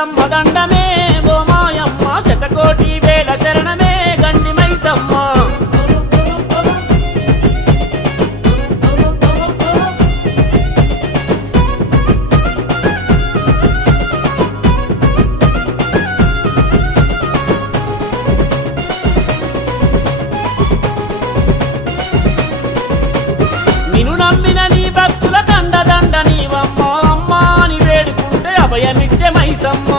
మైసమ్మ దండమే ఓ మాయమ్మ శతకోటి వేల శరణమే గండి మైసమ్మ నిన్ను నమ్మిన నీ భక్తుల దండ దండ నీవమ్మ అమ్మ అని వేడుకుంటే అభయమిచ్చే మైసమ్మ